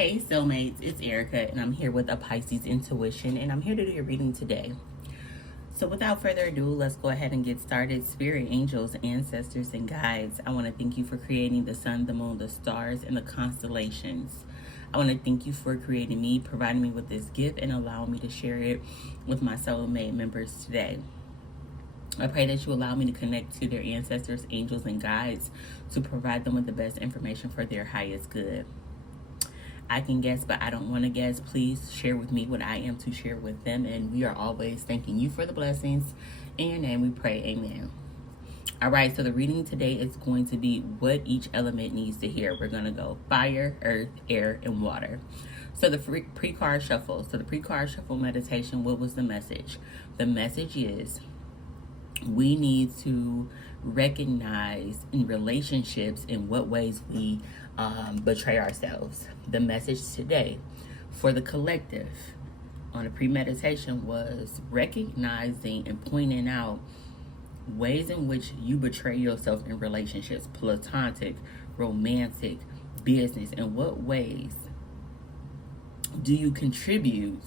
Hey soulmates, it's Erika and I'm here with a Pisces intuition and I'm here to do your reading today. So without further ado, let's go ahead and get started. Spirit, angels, ancestors, and guides, I want to thank you for creating the sun, the moon, the stars, and the constellations. I want to thank you for creating me, providing me with this gift, and allowing me to share it with my soulmate members today. I pray that you allow me to connect to their ancestors, angels, and guides to provide them with the best information for their highest good. I can guess, but I don't want to guess. Please share with me what I am to share with them. And we are always thanking you for the blessings. In your name we pray, amen. All right, so the reading today is going to be what each element needs to hear. We're going to go fire, earth, air, and water. So the pre-card shuffle. So the pre-card shuffle meditation, what was the message? The message is we need to recognize in relationships in what ways we betray ourselves. The message today for the collective on the premeditation was recognizing and pointing out ways in which you betray yourself in relationships, platonic, romantic, business. In what ways do you contribute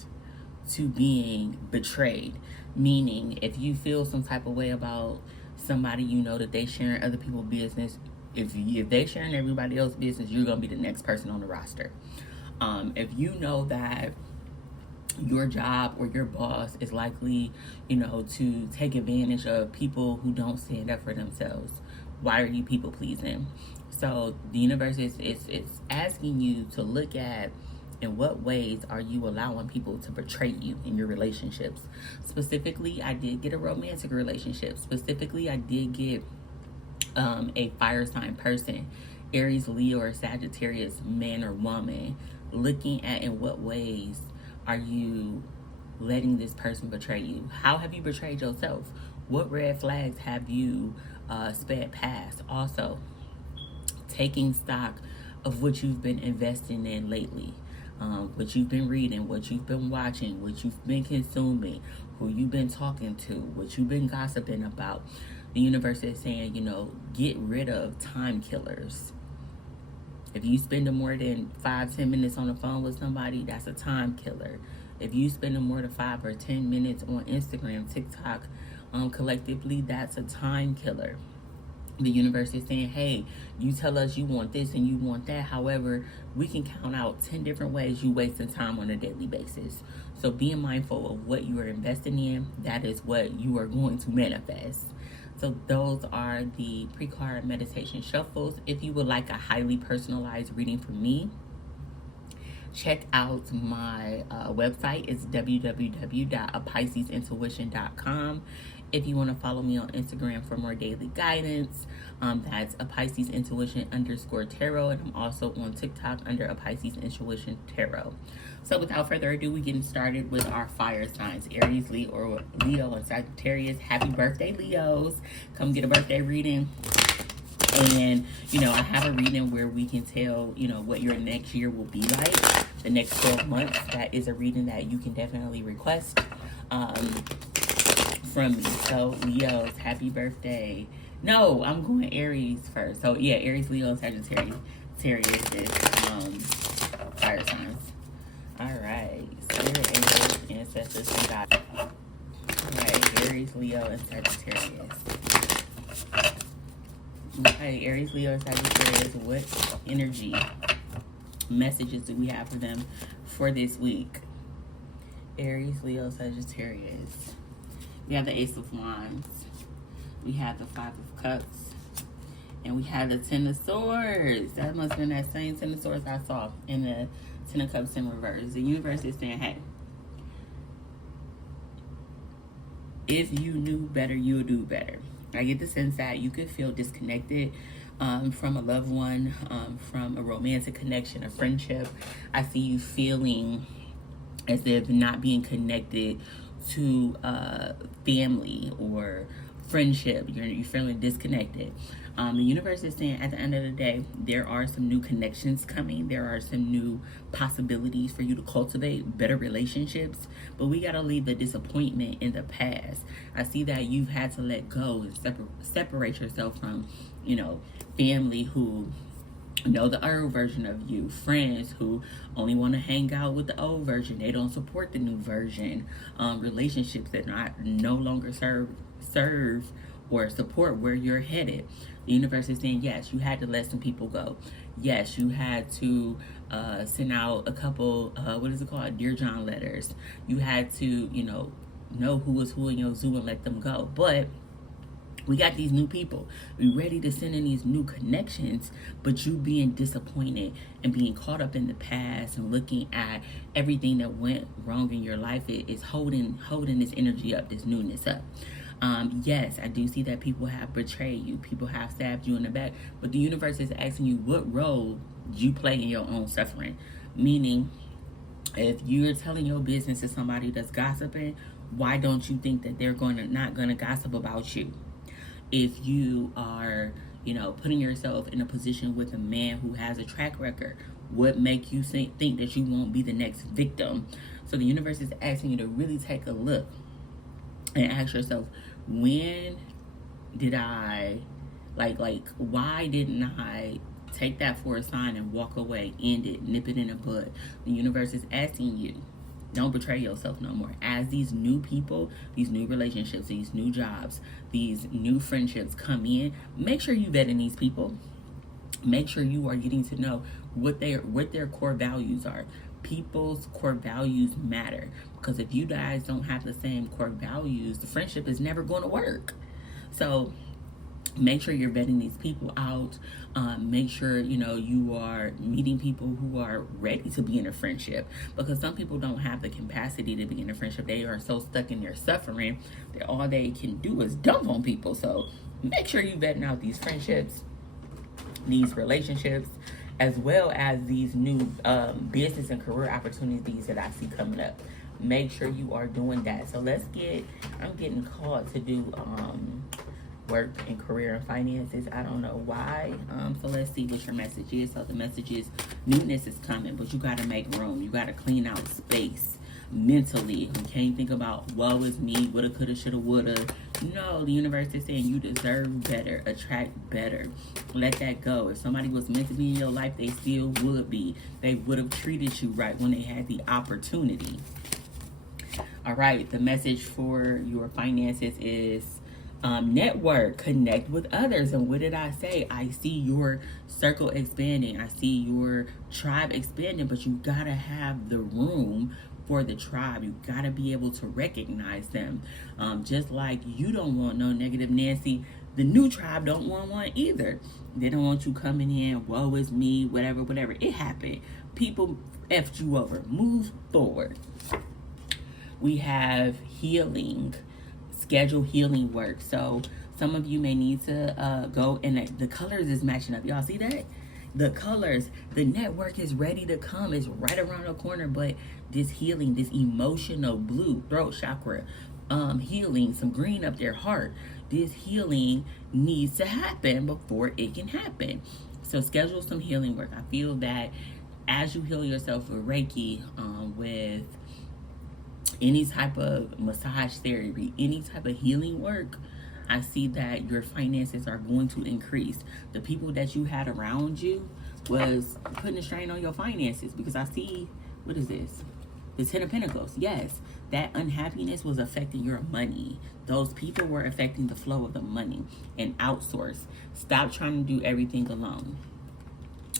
to being betrayed? Meaning, if you feel some type of way about somebody, you know that they sharing other people's business, if they sharing everybody else's business, you're going to be the next person on the roster. If you know that your job or your boss is likely, to take advantage of people who don't stand up for themselves, why are you people pleasing? So the universe is asking you to look at in what ways are you allowing people to betray you in your relationships. Specifically, I did get a romantic relationship. Specifically, I did get a fire sign person, Aries, Leo, or Sagittarius, man or woman, looking at in what ways are you letting this person betray you? How have you betrayed yourself? What red flags have you sped past? Also, taking stock of what you've been investing in lately. What you've been reading, what you've been watching, what you've been consuming, who you've been talking to, what you've been gossiping about. The universe is saying, get rid of time killers. If you spend more than 5-10 minutes on the phone with somebody, that's a time killer. If you spend more than 5 or 10 minutes on Instagram, TikTok, collectively, that's a time killer. The universe is saying, hey, you tell us you want this and you want that. However, we can count out 10 different ways you wasting time on a daily basis. So being mindful of what you are investing in, that is what you are going to manifest. So those are the pre-card meditation shuffles. If you would like a highly personalized reading from me, check out my website. It's www.apiscesintuition.com. If you want to follow me on Instagram for more daily guidance, that's a Pisces Intuition _tarot. And I'm also on TikTok under a Pisces Intuition Tarot. So without further ado, we're getting started with our fire signs. Aries, Leo, and Sagittarius. Happy birthday, Leos. Come get a birthday reading. And, I have a reading where we can tell, what your next year will be like. The next 12 months. That is a reading that you can definitely request from me. So, Leos, happy birthday. No, I'm going Aries first. So, yeah, Aries, Leo, and Sagittarius is fire signs. All right. Spirit, angels, ancestors, and God. All right. Aries, Leo, and Sagittarius. Okay, Aries, Leo, and Sagittarius, what energy messages do we have for them for this week? Aries, Leo, Sagittarius. We have the Ace of Wands. We have the Five of Cups. And we have the Ten of Swords. That must have been that same Ten of Swords I saw in the Ten of Cups in reverse. The universe is saying, hey, if you knew better, you would do better. I get the sense that you could feel disconnected from a loved one, from a romantic connection, a friendship. I see you feeling as if not being connected to family or friendship. You're feeling disconnected. The universe is saying at the end of the day, there are some new connections coming. There are some new possibilities for you to cultivate better relationships. But we got to leave the disappointment in the past. I see that you've had to let go and separate yourself from, family who know the old version of you, friends who only want to hang out with the old version, they don't support the new version, relationships that not no longer serve or support where you're headed. The universe is saying yes, you had to let some people go. Yes, you had to send out a couple what is it called, Dear John letters. You had to know who was who in your zoo and let them go. But we got these new people. We ready to send in these new connections, but you being disappointed and being caught up in the past and looking at everything that went wrong in your life, it is holding this energy up, this newness up. Yes, I do see that people have betrayed you. People have stabbed you in the back. But the universe is asking you, what role do you play in your own suffering? Meaning, if you're telling your business to somebody that's gossiping, why don't you think that they're not gonna gossip about you? If you are, putting yourself in a position with a man who has a track record, what make you think that you won't be the next victim? So the universe is asking you to really take a look and ask yourself, when did I, why didn't I take that for a sign and walk away, end it, nip it in the bud? The universe is asking you, don't betray yourself no more. As these new people, these new relationships, these new jobs, these new friendships come in, make sure you vet in these people. Make sure you are getting to know what their core values are. People's core values matter, because if you guys don't have the same core values, the friendship is never going to work. So make sure you're vetting these people out. Make sure you are meeting people who are ready to be in a friendship, because some people don't have the capacity to be in a friendship. They are so stuck in their suffering that all they can do is dump on people. So make sure you're vetting out these friendships, these relationships, as well as these new business and career opportunities that I see coming up. Make sure you are doing that. So I'm getting called to do work and career and finances. I don't know why. So let's see what your message is. So the message is newness is coming, but you got to make room. You got to clean out space mentally. You can't think about woe is me, woulda, coulda, shoulda, woulda. No, the universe is saying you deserve better, attract better. Let that go. If somebody was meant to be in your life, they still would be. They would have treated you right when they had the opportunity. All right, the message for your finances is network, connect with others. And what did I say? I see your circle expanding. I see your tribe expanding, but you gotta have the room for the tribe. You gotta be able to recognize them. Just like you don't want no negative Nancy, the new tribe don't want one either. They don't want you coming in, woe is me, whatever. It happened. People effed you over. Move forward. We have healing, schedule healing work. So some of you may need to go, and the colors is matching up. Y'all see that? The colors, the network is ready to come. It's right around the corner, but this healing, this emotional blue, throat chakra, healing, some green up their heart. This healing needs to happen before it can happen. So schedule some healing work. I feel that as you heal yourself with Reiki, with any type of massage therapy, any type of healing work, I see that your finances are going to increase. The people that you had around you was putting a strain on your finances, because I see, what is this? The 10 of Pentacles. Yes, that unhappiness was affecting your money. Those people were affecting the flow of the money. And outsource. Stop trying to do everything alone.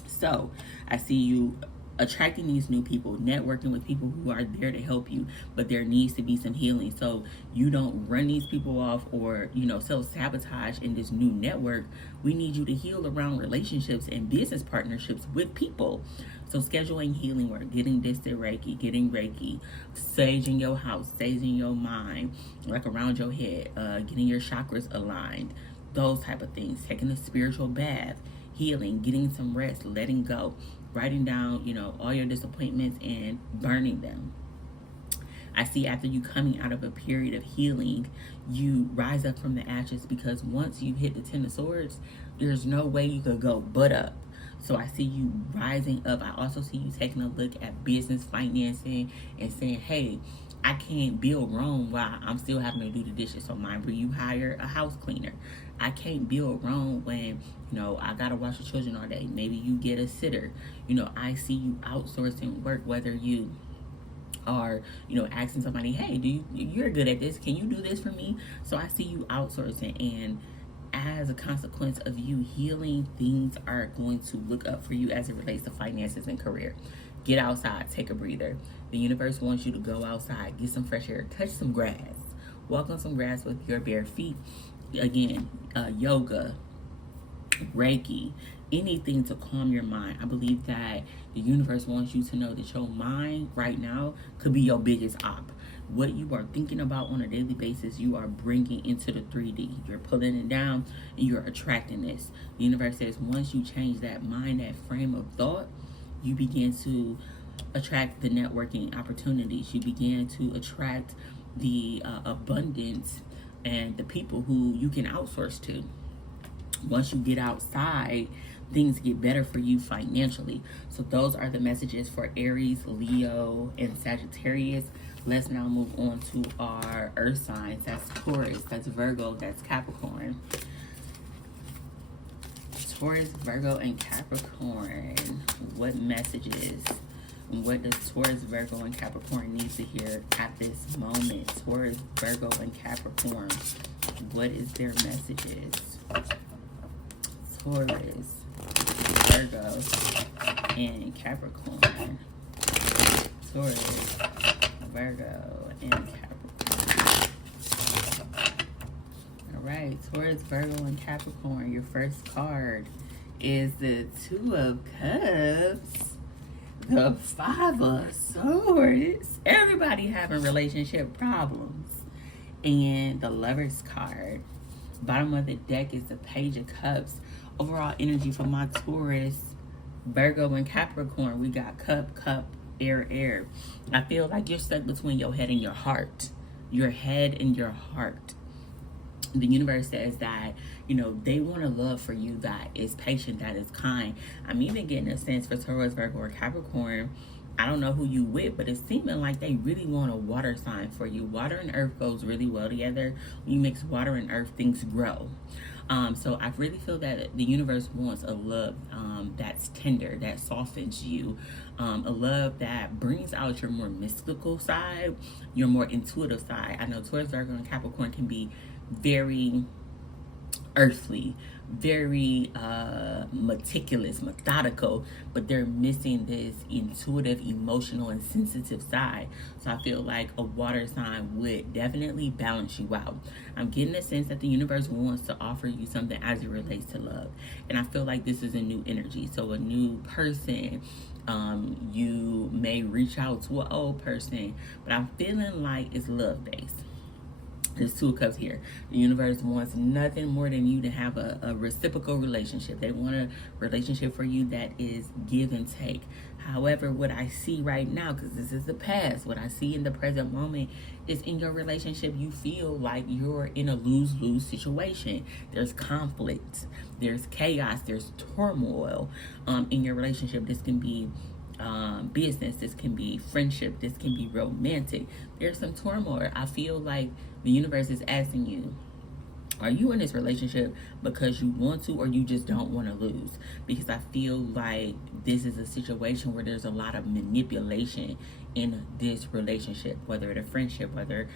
So I see you attracting these new people, networking with people who are there to help you, but there needs to be some healing, so you don't run these people off or self-sabotage in this new network. We need you to heal around relationships and business partnerships with people. So scheduling healing work, getting distant Reiki, getting Reiki, saging your house, saging your mind, like around your head, getting your chakras aligned, those type of things, taking a spiritual bath, healing, getting some rest, letting go, writing down, all your disappointments and burning them. I see after you coming out of a period of healing, you rise up from the ashes, because once you hit the 10 of Swords, there's no way you could go but up. So I see you rising up. I also see you taking a look at business, financing, and saying, hey, I can't build Rome while I'm still having to do the dishes. So mind you hire a house cleaner. I can't build Rome when, I gotta watch the children all day. Maybe you get a sitter. I see you outsourcing work, whether you are, asking somebody, hey, you're good at this. Can you do this for me? So I see you outsourcing, and as a consequence of you healing, things are going to look up for you as it relates to finances and career. Get outside, take a breather. The universe wants you to go outside, get some fresh air, touch some grass, walk on some grass with your bare feet. Again, yoga, Reiki, anything to calm your mind. I believe that the universe wants you to know that your mind right now could be your biggest op. What you are thinking about on a daily basis, you are bringing into the 3D. You're pulling it down and you're attracting this. The universe says once you change that mind, that frame of thought, you begin to attract the networking opportunities. You begin to attract the abundance and the people who you can outsource to. Once you get outside, things get better for you financially. So those are the messages for Aries, Leo, and Sagittarius. Let's now move on to our earth signs. That's Taurus, that's Virgo, that's Capricorn. Taurus, Virgo, and Capricorn. What messages? What does Taurus, Virgo, and Capricorn need to hear at this moment? Taurus, Virgo, and Capricorn. What is their messages? Taurus, Virgo, and Capricorn. Taurus, Virgo, and Capricorn. All right, Taurus, Virgo, and Capricorn. Your first card is the Two of Cups, the Five of Swords. Everybody having relationship problems. And the Lover's card. Bottom of the deck is the Page of Cups. Overall energy for my Taurus, Virgo, and Capricorn. We got cup, cup, air, air. I feel like you're stuck between your head and your heart. Your head and your heart. The universe says that, they want a love for you that is patient, that is kind. I'm even getting a sense for Taurus, Virgo, or Capricorn. I don't know who you with, but it's seeming like they really want a water sign for you. Water and earth goes really well together. When you mix water and earth, things grow. So I really feel that the universe wants a love that's tender, that softens you, a love that brings out your more mystical side, your more intuitive side. I know Taurus, Virgo, and Capricorn can be very earthly, very meticulous, methodical, but they're missing this intuitive, emotional, and sensitive side. So I feel like a water sign would definitely balance you out. I'm getting a sense that the universe wants to offer you something as it relates to love, and I feel like this is a new energy. So a new person, you may reach out to an old person, but I'm feeling like it's love based. There's Two of Cups here. The universe wants nothing more than you to have a reciprocal relationship. They want a relationship for you that is give and take. However, what I see right now, because this is the past, what I see in the present moment is in your relationship, you feel like you're in a lose-lose situation. There's conflict, there's chaos, there's turmoil in your relationship. This can be business, this can be friendship, this can be romantic. There's some turmoil. I feel like the universe is asking you, are you in this relationship because you want to, or you just don't want to lose? Because I feel like this is a situation where there's a lot of manipulation in this relationship, whether it's a friendship, whether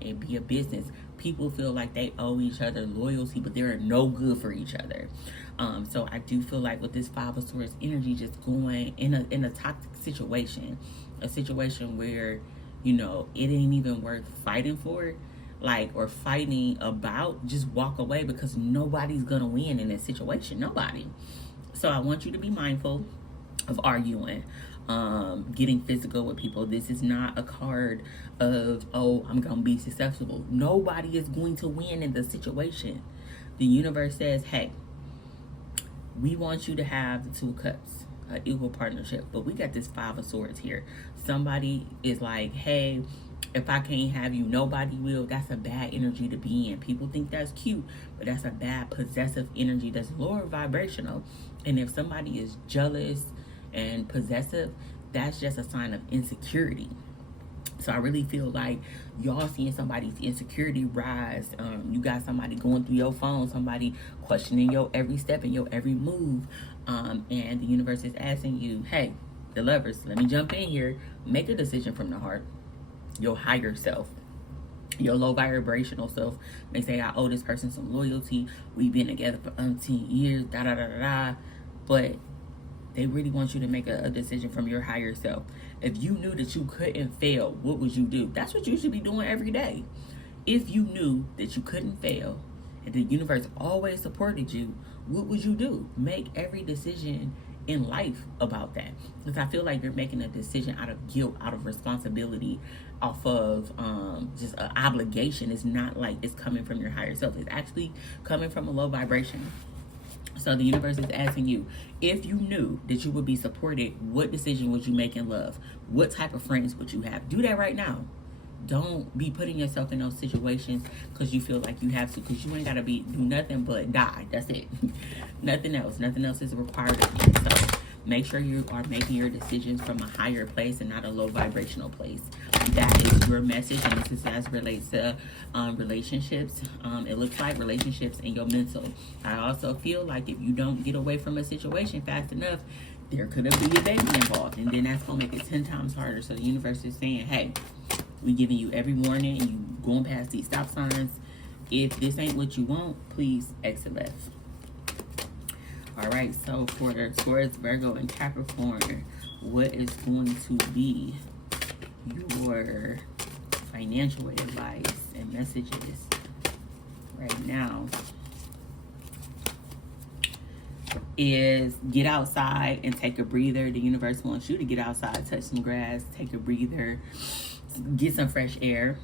it be a business. People feel like they owe each other loyalty, but they're no good for each other. So I do feel like with this Five of Swords energy, just going in a toxic situation, a situation where, it ain't even worth fighting for, or fighting about, just walk away, because nobody's gonna win in this situation. Nobody. So I want you to be mindful of arguing, getting physical with people. This is not a card of, oh, I'm gonna be successful. Nobody is going to win in the situation. The universe says, hey, we want you to have the Two of Cups. an equal partnership. But we got this Five of Swords here. Somebody is like, hey, if I can't have you, nobody will. That's a bad energy to be in. People think that's cute, but that's a bad possessive energy that's lower vibrational. And if somebody is jealous and possessive, that's just a sign of insecurity. So I really feel like y'all seeing somebody's insecurity rise. You got somebody going through your phone, somebody questioning your every step and your every move. And the universe is asking you, hey, the lovers, let me jump in here. Make a decision from the heart. Your higher self. Your low vibrational self may say, I owe this person some loyalty. We've been together for umpteen years, da da da da da. But they really want you to make a decision from your higher self. If you knew that you couldn't fail, what would you do? That's what you should be doing every day. If you knew that you couldn't fail and the universe always supported you, what would you do? Make every decision in life about that. Because I feel like you're making a decision out of guilt, out of responsibility, off of just an obligation. It's not like it's coming from your higher self. It's actually coming from a low vibration. So the universe is asking you, if you knew that you would be supported, what decision would you make in love? What type of friends would you have? Do that right now. Don't be putting yourself in those situations because you feel like you have to, because you ain't got to do nothing but die. That's it. Nothing else. Nothing else is required of you. So make sure you are making your decisions from a higher place and not a low vibrational place. That is your message, and this is as relates to relationships. It looks like relationships and your mental. I also feel like if you don't get away from a situation fast enough, there could be a baby involved, and then that's going to make it 10 times harder. So the universe is saying, hey, we giving you every warning, and you going past these stop signs. If this ain't what you want, please exit left. All right, so for the Taurus, Virgo, and Capricorn, what is going to be your financial advice and messages right now? Is get outside and take a breather. The universe wants you to get outside, touch some grass, take a breather, get some fresh air.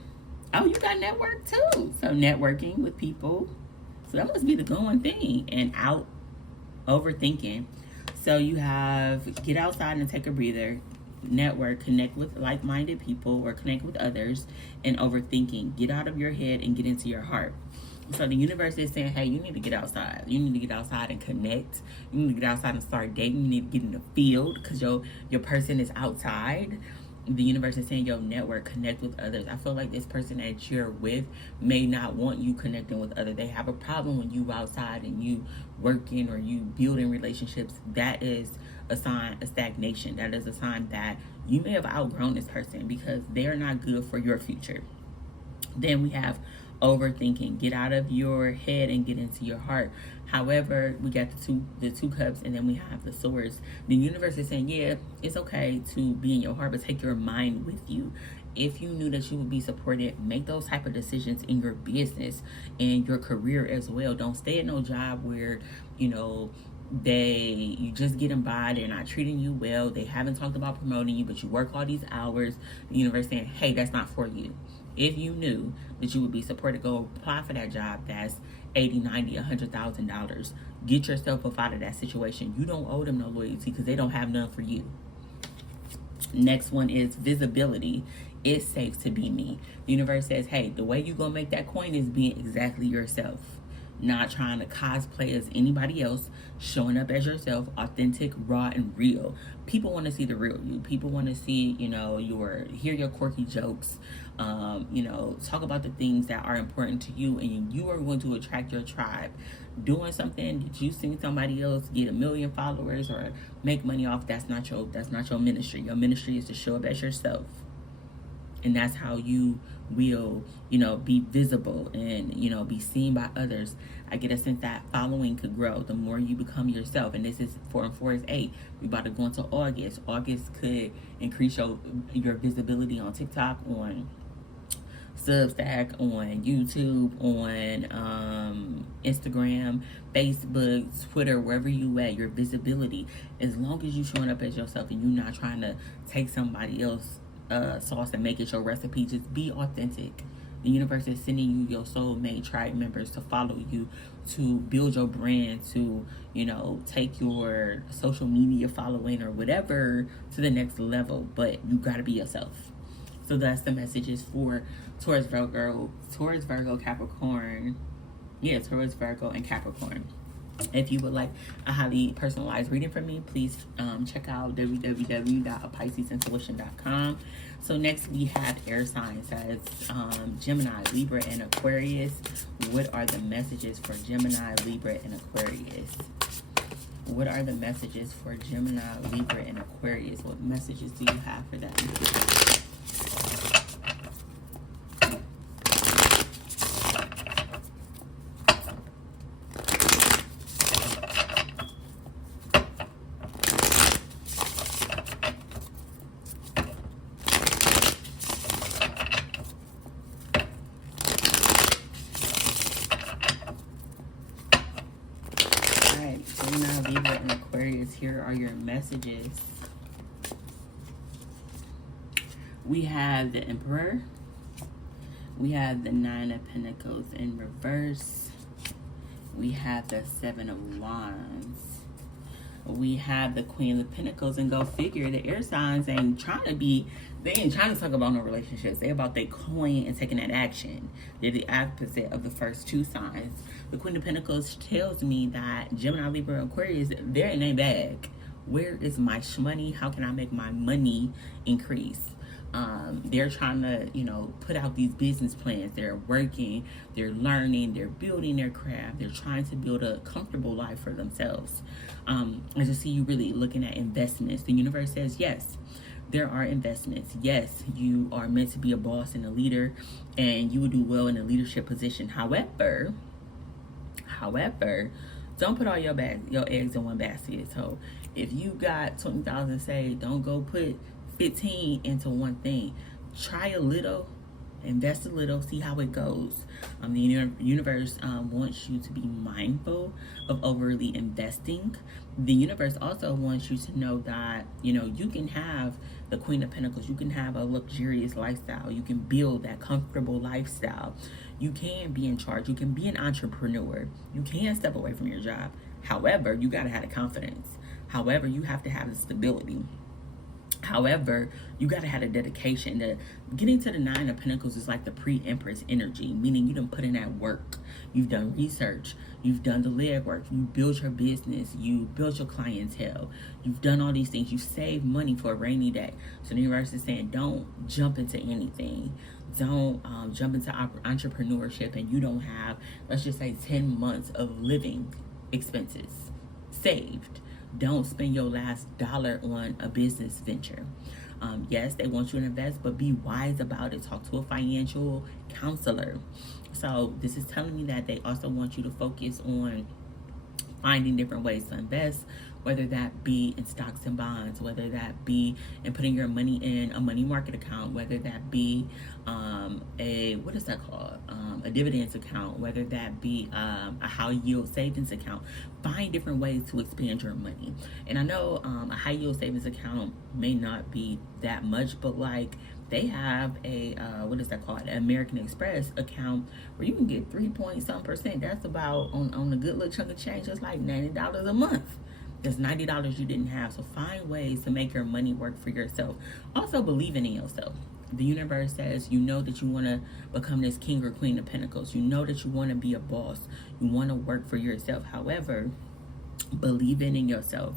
Oh, you got network too. So networking with people. So that must be the going thing. And out overthinking. So you have get outside and take a breather, network, connect with like-minded people or connect with others, and overthinking. Get out of your head and get into your heart. So the universe is saying, hey, you need to get outside. You need to get outside and connect. You need to get outside and start dating. You need to get in the field because your person is outside. The universe is saying, yo, network, connect with others. I feel like this person that you're with may not want you connecting with others. They have a problem when you outside and you working or you building relationships. That is a sign of stagnation. That is a sign that you may have outgrown this person because they're not good for your future. Then we have overthinking. Get out of your head and get into your heart. However, we got the two cups, and then we have the swords. The universe is saying, yeah, it's okay to be in your heart, but take your mind with you. If you knew that you would be supported, make those type of decisions in your business and your career as well. Don't stay at no job where, you just getting by, they're not treating you well, they haven't talked about promoting you, but you work all these hours. The universe saying, hey, that's not for you. If you knew that you would be supported, go apply for that job that's $80, $90, $100,000. Get yourself up out of that situation. You don't owe them no loyalty because they don't have none for you. Next one is visibility. It's safe to be me. The universe says, hey, the way you gonna make that coin is being exactly yourself. Not trying to cosplay as anybody else, showing up as yourself, authentic, raw, and real. People want to see the real you. People want to see, hear your quirky jokes, talk about the things that are important to you, and you are going to attract your tribe. Doing something that you see somebody else get 1 million followers or make money off, that's not your ministry. Your ministry is to show up as yourself. And that's how you will, be visible and, be seen by others. I get a sense that following could grow the more you become yourself. And this is 4 and 4 is 8. We're about to go into August. August could increase your visibility on TikTok, on Substack, on YouTube, on Instagram, Facebook, Twitter, wherever you at, your visibility. As long as you showing up as yourself and you're not trying to take somebody else sauce and make it your recipe, just be authentic. The universe is sending you your soulmate tribe members to follow you, to build your brand, to, take your social media following or whatever to the next level. But you got to be yourself. So that's the messages for Taurus, Virgo, Capricorn. Yeah, Taurus, Virgo, and Capricorn. If you would like a highly personalized reading from me, please check out www.piscesintuition.com. So next we have air signs as Gemini, Libra, and Aquarius. What are the messages for Gemini, Libra, and Aquarius? What are the messages for Gemini, Libra, and Aquarius? What messages do you have for them? Gemini, Libra, and Aquarius, here are your messages. We have the Emperor. We have the Nine of Pentacles in reverse. We have the Seven of Wands. We have the Queen of Pentacles, and go figure, the air signs ain't trying to talk about no relationships. They about their coin and taking that action. They're the opposite of the first two signs. The Queen of Pentacles tells me that Gemini, Libra, Aquarius, they're in their bag. Where is my shmoney? How can I make my money increase? They're trying to, put out these business plans. They're working, they're learning, they're building their craft. They're trying to build a comfortable life for themselves. I just see you really looking at investments. The universe says, yes, there are investments. Yes, you are meant to be a boss and a leader, and you will do well in a leadership position. However, don't put all your eggs in one basket. So if you got 20,000 saved, don't go put 15 into one thing. Try a little, invest a little, see how it goes. The universe wants you to be mindful of overly investing. The universe also wants you to know that, you can have the Queen of Pentacles. You can have a luxurious lifestyle. You can build that comfortable lifestyle. You can be in charge. You can be an entrepreneur. You can step away from your job. However, you got to have the confidence. However, you have to have the stability. However, you got to have a dedication. Getting to the Nine of Pentacles is like the pre-Empress energy, meaning you done put in that work. You've done research. You've done the legwork. You built your business. You built your clientele. You've done all these things. You saved money for a rainy day. So the universe is saying, don't jump into anything. Don't jump into entrepreneurship and you don't have, let's just say, 10 months of living expenses saved. Don't spend your last dollar on a business venture. Yes, they want you to invest, but be wise about it. Talk to a financial counselor. So this is telling me that they also want you to focus on finding different ways to invest, whether that be in stocks and bonds, whether that be in putting your money in a money market account, whether that be a dividends account, whether that be a high yield savings account. Find different ways to expand your money. And I know a high yield savings account may not be that much, but like they have a an American Express account where you can get 3.some%. That's about on a good little chunk of change. That's like $90 a month. There's $90 you didn't have. So find ways to make your money work for yourself. Also believing in yourself. The universe says you know that you want to become this king or queen of pentacles. You know that you want to be a boss. You want to work for yourself. However, believing in yourself.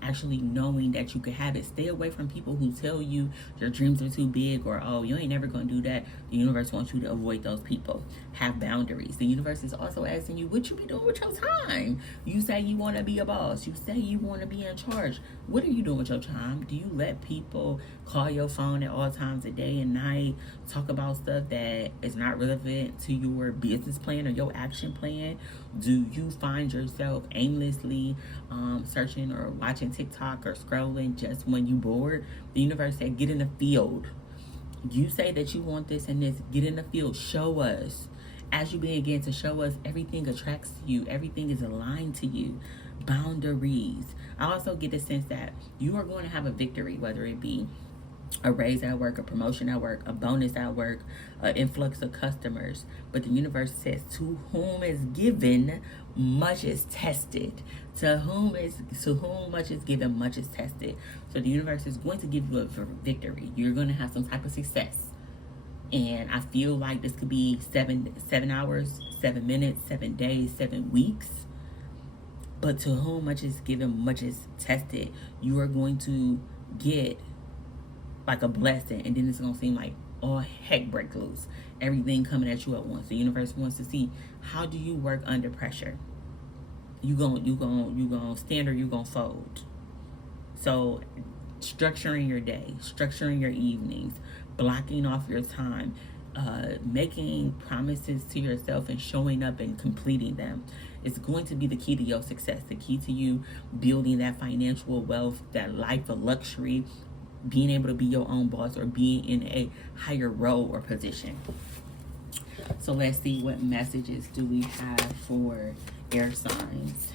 Actually knowing that you can have it. Stay away from people who tell you your dreams are too big or, oh, you ain't never going to do that. The universe wants you to avoid those people. Have boundaries. The universe is also asking you what you be doing with your time. You say you want to be a boss. You say you want to be in charge. What are you doing with your time? Do you let people call your phone at all times of day and night, talk about stuff that is not relevant to your business plan or your action plan? Do you find yourself aimlessly searching or watching TikTok or scrolling just when you bored? The universe said, get in the field. You say that you want this and this. Get in the field. Show us. As you begin to show us, everything attracts to you. Everything is aligned to you. Boundaries. I also get the sense that you are going to have a victory, whether it be a raise at work, a promotion at work, a bonus at work, an influx of customers. But the universe says, to whom is given, much is tested. To whom much is given, much is tested. So the universe is going to give you a victory. You're going to have some type of success. And I feel like this could be 7 hours, 7 minutes, 7 days, 7 weeks. But to whom much is given, much is tested. You are going to get like a blessing, and then it's gonna seem like all heck break loose, everything coming at you at once. The universe wants to see, how do you work under pressure? You gonna stand or you gonna fold? So structuring your day, structuring your evenings, blocking off your time, making promises to yourself and showing up and completing them is going to be the key to your success, the key to you building that financial wealth, that life of luxury, being able to be your own boss, or being in a higher role or position. So let's see, what messages do we have for air signs?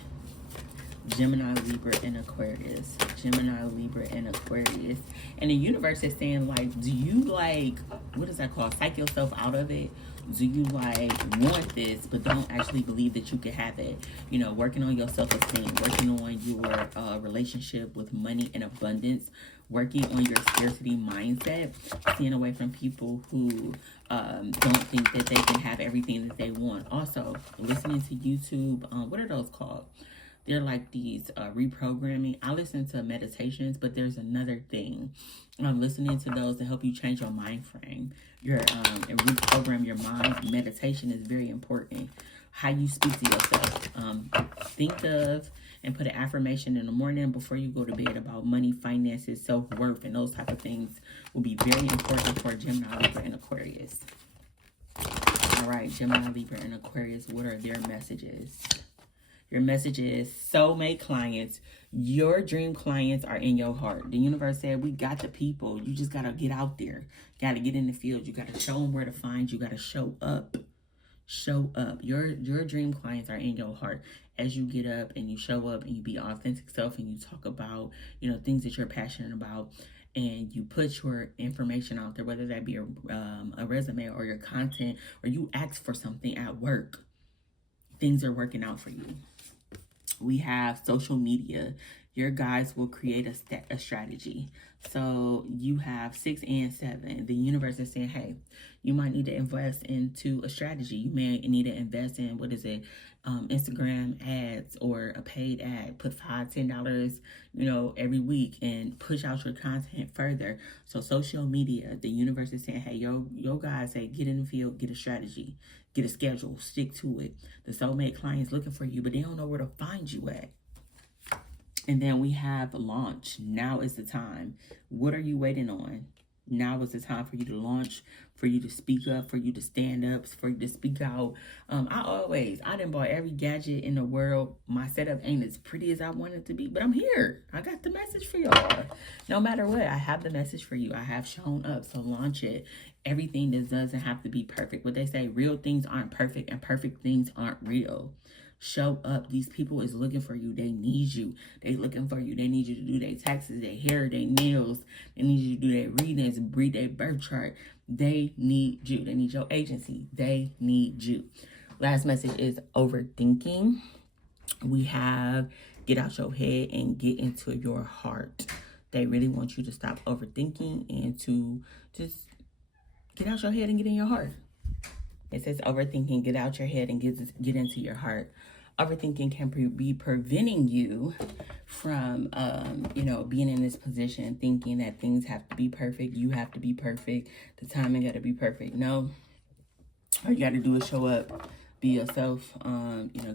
Gemini, Libra, and Aquarius. Gemini, Libra, and Aquarius. And the universe is saying, like, do you, like, what is that called? Psych yourself out of it. Do you, like, want this, but don't actually believe that you can have it? You know, working on your self-esteem, working on your relationship with money and abundance, working on your scarcity mindset, staying away from people who don't think that they can have everything that they want. Also, listening to YouTube, what are those called? They're like these reprogramming. I listen to meditations, but there's another thing. I'm listening to those to help you change your mind frame, and reprogram your mind. Meditation is very important. How you speak to yourself. Think of and put an affirmation in the morning before you go to bed about money, finances, self-worth, and those type of things will be very important for Gemini, Libra, and Aquarius. All right, Gemini, Libra, and Aquarius, what are their messages? Your message is, soulmate clients, your dream clients are in your heart. The universe said, we got the people. You just got to get out there. Got to get in the field. You got to show them where to find you. Got to show up. Show up. Your dream clients are in your heart. As you get up and you show up and you be authentic self and you talk about, you know, things that you're passionate about, and you put your information out there, whether that be a resume or your content, or you ask for something at work, things are working out for you. We have social media. Your guys will create a strategy. So you have 6 and 7. The universe is saying, hey, you might need to invest into a strategy. You may need to invest in, Instagram ads or a paid ad. Put $5, $10, every week, and push out your content further. So social media, the universe is saying, hey, yo guys, say, get in the field, get a strategy, get a schedule, stick to it. The soulmate client's looking for you, but they don't know where to find you at. And then we have launch. Now is the time. What are you waiting on? Now is the time for you to launch, for you to speak up, for you to stand up, for you to speak out. I done bought every gadget in the world. My setup ain't as pretty as I want it to be, but I'm here. I got the message for y'all. No matter what, I have the message for you. I have shown up, so launch it. Everything that doesn't have to be perfect. What they say, real things aren't perfect and perfect things aren't real. Show up. These people is looking for you. They need you. They looking for you. They need you to do their taxes, their hair, their nails. They need you to do their readings, read their birth chart. They need you. They need your agency. They need you. Last message is overthinking. We have get out your head and get into your heart. They really want you to stop overthinking and to just get out your head and get in your heart. It says overthinking, get out your head and get into your heart. Overthinking can be preventing you from, being in this position, thinking that things have to be perfect. You have to be perfect. The timing got to be perfect. No. All you got to do is show up, be yourself,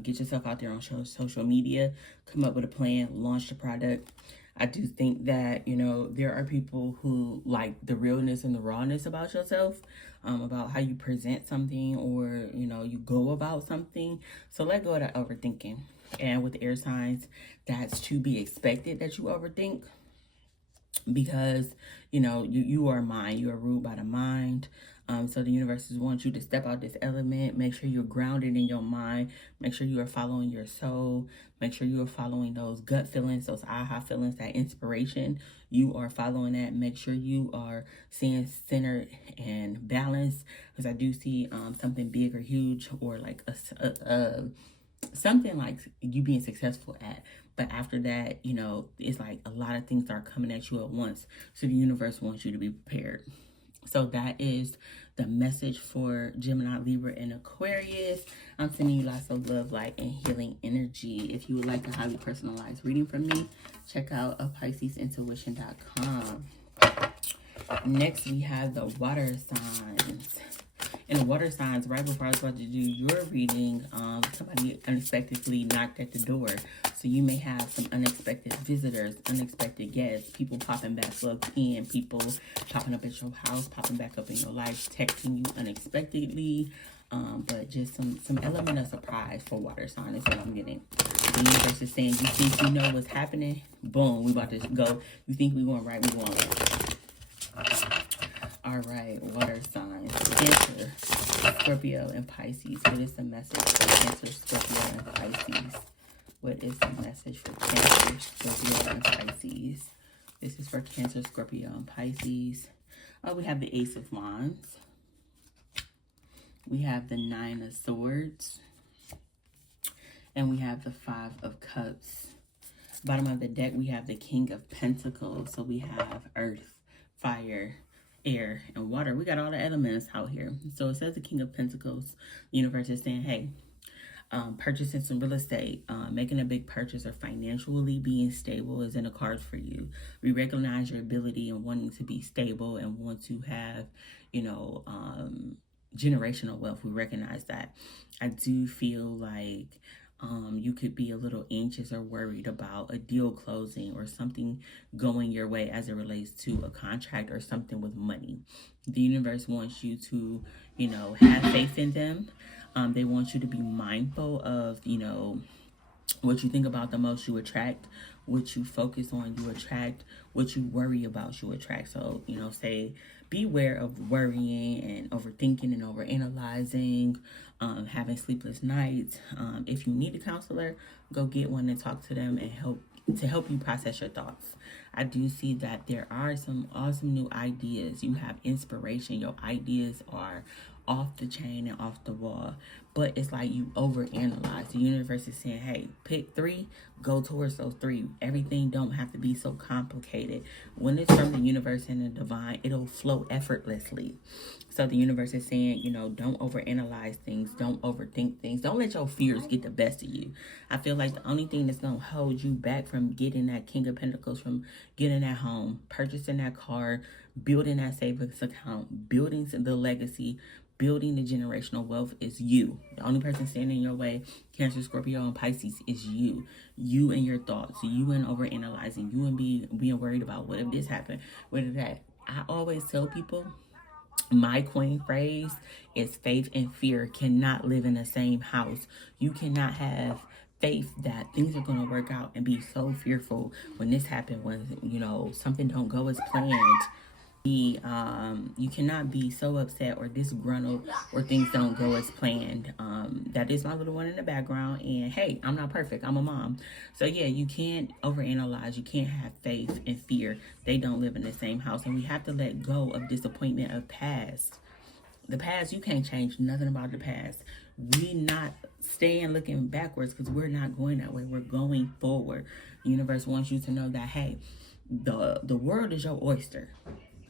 get yourself out there on social media, come up with a plan, launch the product. I do think that, there are people who like the realness and the rawness about yourself, about how you present something or, you go about something. So let go of that overthinking. And with air signs, that's to be expected that you overthink. because you are mind, you are ruled by the mind. So the universe wants you to step out this element. Make sure you're grounded in your mind. Make sure you are following your soul. Make sure you are following those gut feelings, those aha feelings, that inspiration. You are following that. Make sure you are staying centered and balanced, because I do see something big or huge, or like something like you being successful at. But after that, it's like a lot of things are coming at you at once. So the universe wants you to be prepared. So that is the message for Gemini, Libra, and Aquarius. I'm sending you lots of love, light, and healing energy. If you would like a highly personalized reading from me, check out PiscesIntuition.com. Next, we have the water signs. In the water signs, right before I was about to do your reading, somebody unexpectedly knocked at the door. So you may have some unexpected visitors, unexpected guests, people popping back up in, people popping up at your house, popping back up in your life, texting you unexpectedly. But just some element of surprise for water sign is what I'm getting. The universe is saying, you think you know what's happening? Boom, we about to go. You think we're going right, we're going left. All right, water signs. Cancer, Scorpio, and Pisces. What is the message for Cancer, Scorpio, and Pisces? What is the message for Cancer, Scorpio, and Pisces? This is for Cancer, Scorpio, and Pisces. We have the Ace of Wands. We have the Nine of Swords. And we have the Five of Cups. Bottom of the deck, we have the King of Pentacles. So we have Earth, Fire, air, and water. We got all the elements out here. So it says the King of Pentacles. The universe is saying, hey, purchasing some real estate, making a big purchase, or financially being stable is in the cards for you. We recognize your ability and wanting to be stable and want to have, generational wealth. We recognize that. I do feel like you could be a little anxious or worried about a deal closing or something going your way as it relates to a contract or something with money. The universe wants you to, have faith in them. They want you to be mindful of, what you think about the most, you attract. What you focus on, you attract. What you worry about, you attract. So, say, beware of worrying and overthinking and overanalyzing, having sleepless nights. If you need a counselor, go get one and talk to them and help you process your thoughts. I do see that there are some awesome new ideas. You have inspiration. Your ideas are off the chain and off the wall, but it's like you overanalyze. The universe is saying, hey, pick 3, go towards those 3. Everything don't have to be so complicated. When it's from the universe and the divine, it'll flow effortlessly. So the universe is saying, don't overanalyze things, don't overthink things, don't let your fears get the best of you. I feel like the only thing that's going to hold you back from getting that King of Pentacles, from getting that home, purchasing that car, building that savings account, building the legacy, building the generational wealth, is you. The only person standing in your way, Cancer, Scorpio, and Pisces, is you. You and your thoughts. You and overanalyzing. You and being worried about what if this happened, what if that. I always tell people, my queen phrase is faith and fear cannot live in the same house. You cannot have faith that things are going to work out and be so fearful when this happened, when, something don't go as planned. You cannot be so upset or disgruntled or things don't go as planned. That is my little one in the background, and hey, I'm not perfect, I'm a mom. So yeah, you can't overanalyze. You can't have faith and fear. They don't live in the same house, and we have to let go of disappointment of past. The past, you can't change nothing about the past. We not staying looking backwards, because we're not going that way. We're going forward. The universe wants you to know that, hey, the world is your oyster.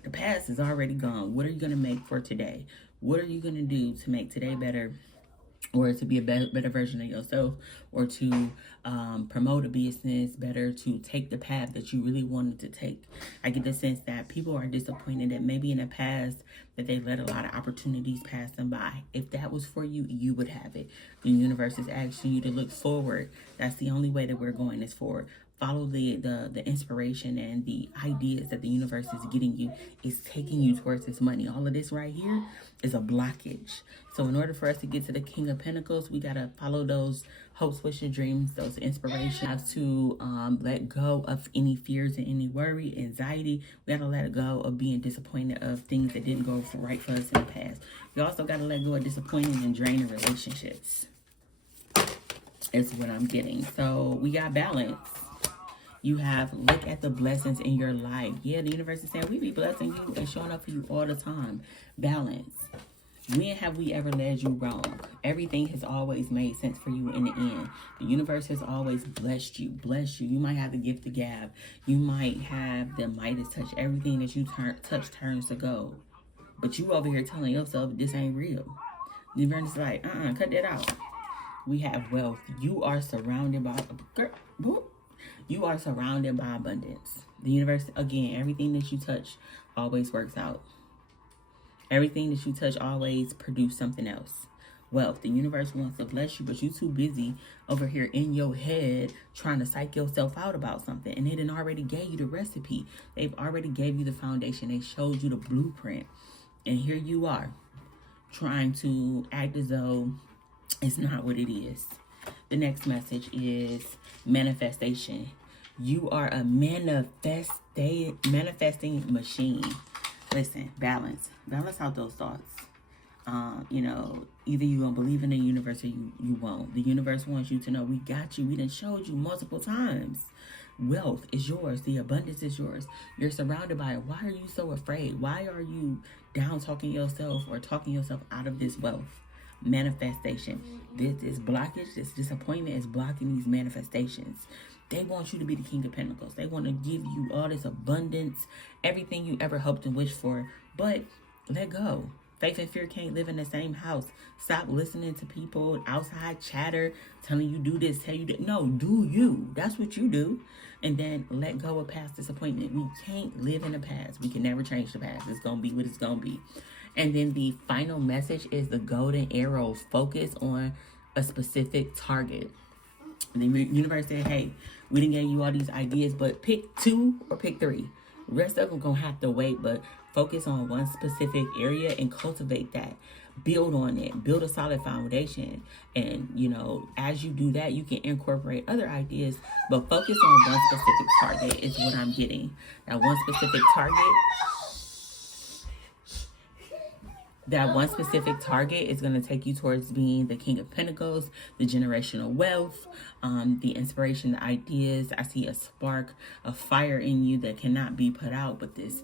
The past is already gone. What are you going to make for today? What are you going to do to make today better, or to be a better version of yourself, or to promote a business better, to take the path that you really wanted to take? I get the sense that people are disappointed that maybe in the past that they let a lot of opportunities pass them by. If that was for you, you would have it. The universe is asking you to look forward. That's the only way that we're going, is forward. follow the inspiration and the ideas that the universe is getting you. Is taking you towards this money. All of this right here is a blockage. So in order for us to get to the King of Pentacles, we got to follow those hopes, wishes, dreams, those inspirations. We have to let go of any fears and any worry, anxiety. We got to let go of being disappointed of things that didn't go right for us in the past. We also got to let go of disappointing and draining relationships. Is what I'm getting. So we got balance. You have, look at the blessings in your life. Yeah, the universe is saying we be blessing you and showing up for you all the time. Balance. When have we ever led you wrong? Everything has always made sense for you in the end. The universe has always blessed you. You. You might have the gift of gab. You might have the Midas touch. Everything that you touch turns to gold. But you over here telling yourself this ain't real. The universe is like, cut that out. We have wealth. You are surrounded by abundance. The universe, again, everything that you touch always works out. Everything that you touch always produces something else. Wealth. The universe wants to bless you, but you're too busy over here in your head trying to psych yourself out about something. And they done already gave you the recipe. They've already gave you the foundation. They showed you the blueprint. And here you are trying to act as though it's not what it is. The next message is manifestation. You are a manifesting machine. Listen, balance. Balance out those thoughts. Either you're going to believe in the universe or you won't. The universe wants you to know we got you. We done showed you multiple times. Wealth is yours. The abundance is yours. You're surrounded by it. Why are you so afraid? Why are you down talking yourself or talking yourself out of this wealth? Manifestation. This blockage, this disappointment is blocking these manifestations. They want you to be the King of Pentacles. They want to give you all this abundance, everything you ever hoped and wished for. But let go. Faith and fear can't live in the same house. Stop listening to people outside chatter, telling you do this, tell you that. No, do you. That's what you do. And then let go of past disappointment. We can't live in the past. We can never change the past. It's going to be what it's going to be. And then the final message is the golden arrow. Focus on a specific target. And the universe said, hey, we didn't give you all these ideas, but pick 2 or pick 3. The rest of them going to have to wait, but focus on one specific area and cultivate that. Build on it. Build a solid foundation. And, as you do that, you can incorporate other ideas, but focus on one specific target is what I'm getting. That one specific target is going to take you towards being the King of Pentacles, the generational wealth, the inspiration, the ideas. I see a spark, a fire in you that cannot be put out, but it's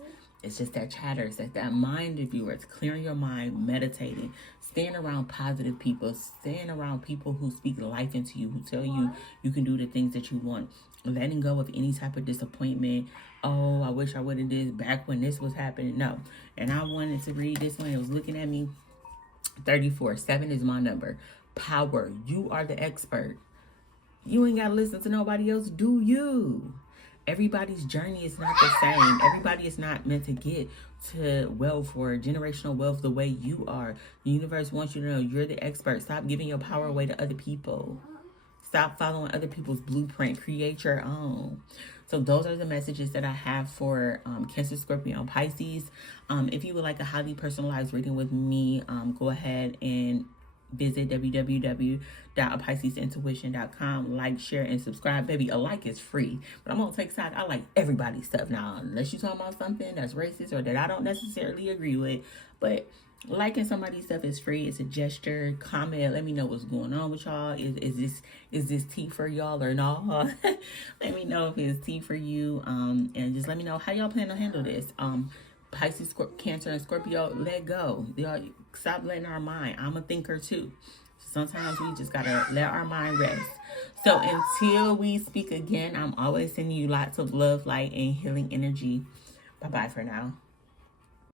just that chatter. It's that mind of yours. Clearing your mind, meditating, staying around positive people, staying around people who speak life into you, who tell you you can do the things that you want. Letting go of any type of disappointment. Oh, I wish I would have did back when this was happening. No. And I wanted to read this one. It was looking at me. 34. 7 is my number. Power. You are the expert. You ain't got to listen to nobody else. Do you? Everybody's journey is not the same. Everybody is not meant to get to wealth or generational wealth the way you are. The universe wants you to know you're the expert. Stop giving your power away to other people. Stop following other people's blueprint. Create your own. So those are the messages that I have for Cancer, Scorpio, and Pisces. If you would like a highly personalized reading with me, go ahead and visit www.piscesintuition.com. Like, share, and subscribe. Baby, a like is free. But I'm going to take side. I like everybody's stuff. Now, unless you're talking about something that's racist or that I don't necessarily agree with. But liking somebody's stuff is free. It's a gesture. Comment. Let me know what's going on with y'all. Is this tea for y'all or not? Let me know if it's tea for you. And just let me know how y'all plan to handle this. Pisces, Cancer, and Scorpio, let go. Y'all stop letting our mind. I'm a thinker too. Sometimes we just gotta let our mind rest. So until we speak again, I'm always sending you lots of love, light, and healing energy. Bye-bye for now.